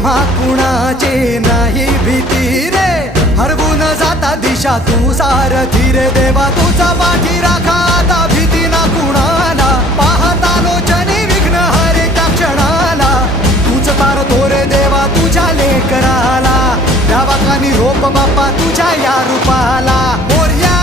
आम्हा कुणाचे नाही भीती रे, हरवून जाता दिशा तू सारथी रे. देवा तुझा पाठी राखा आता भीती ना कुणाला, पाहता लोचनी विघ्न हरे त्या क्षणाला. तूच तारतो रे देवा तुझ्या लेकराला, द्यावा का निरोप बाप्पा तुझ्या या रूपाला. मोरया